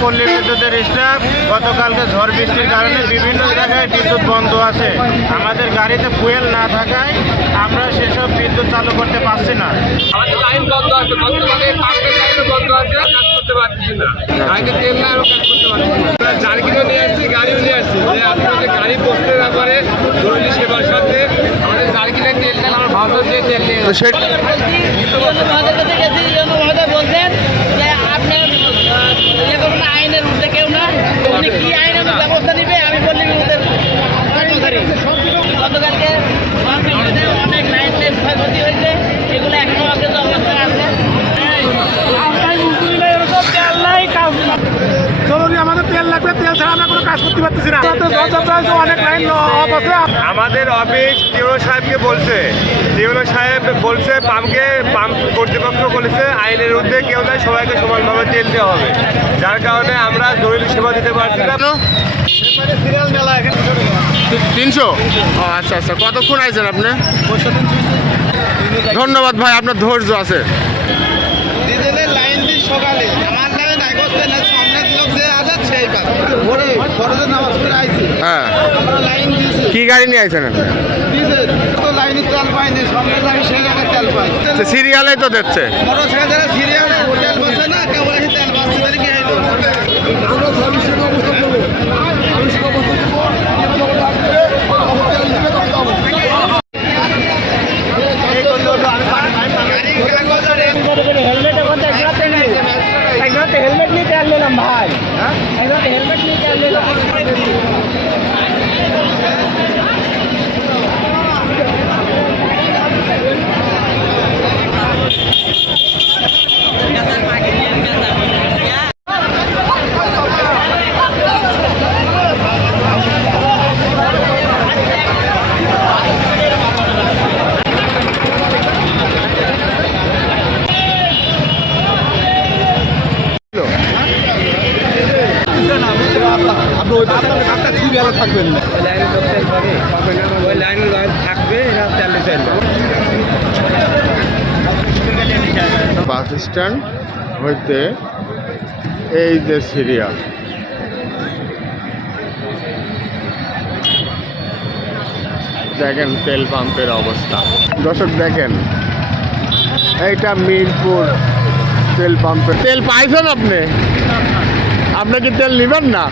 পল্লী বিদ্যুতের স্টাফ গতকালকে ঝড় বৃষ্টির কারণে বিভিন্ন জায়গায় বিদ্যুৎ বন্ধ আছে। আমাদের গাড়িতে ফুয়েল না থাকায় আমরা সেসব বিদ্যুৎ চালু করতে পারছি না। আমাদের লাইন বন্ধ আছে, বর্তমানে পাম্পের লাইনও বন্ধ আছে, কাজ করতে পারছি না। আগে তেল না কাজ করতে পারছি না। জার্কিনও নিয়ে আসছি, গাড়িও নিয়ে আসছি, যে আপনাদের গাড়ি পৌঁছতে না পারে জরুরি সেবার সাথে আমাদের জার্কিনের তেল নেন, আমরা ভালো দিয়ে তেল নিয়ে বলছেন যে আপনার আইনের উঠে কেউ না, উনি কি আইনের ব্যবস্থা নিবে আমি বললি গতকালকে অনেক লাইন ক্ষয়ক্ষতি হয়েছে, এগুলো এখনো অজ্ঞাত অবস্থায় আছে। জরুরি আমাদের তেল লাগবে, তেল ছাড়া আমরা কোনো কাজ করতে পারতেছি না। অনেক লাইন অফ আছে। আমাদের অফিস টিউনো সাহেবকে বলছে, টিউনো সাহেব বলছে পাম্প কর্তৃপক্ষ বলেছে আইনের ঊর্ধ্বে কেউ নাই, সবাইকে সমানভাবে তেল দেওয়া হবে, যার কারণে আমরা জরুরি সেবা দিতে পারছি না। 300? ও আচ্ছা আচ্ছা, কতক্ষণ আইছেন আপনি? ধন্যবাদ ভাই, আপনার ধৈর্য আছে। ডিজেলের লাইন দিন সকালে, আমার লাইন আগস্টে না, সামনের লোক যে আজাচ্ছে এইবার ভোরে ফরজের নামাজ পড়ে আইছি। হ্যাঁ, আমরা লাইন দিয়েছি কি গাড়ি নিয়ে আইছেন আপনি? ডিজেল তো লাইনে তেল পাইনি, সামনের লাইন সেই জায়গায় তেল পাই। সিরিয়ালেই তো দিচ্ছে। বড় ছেলে যারা সিরিয়ালে হোটেল বসে না, কেবল এসে তেল বাঁচতে পারি কি আইলো। আমরা সার্ভিসের অবস্থা করবো, সার্ভিসের অবস্থা করবো, হেলমেট নিয়ে তেল নিলাম ভাই, হেলমেট নিয়ে তেল নিলাম। থাকবেন না। বাস স্ট্যান্ড হইতে এই যে সিরিয়াল, দেখেন তেল পাম্পের অবস্থা। দর্শক দেখেন, এইটা মিরপুর তেল পাম্পের। তেল পাইছেন আপনি? আপনি কি তেল নেবেন না?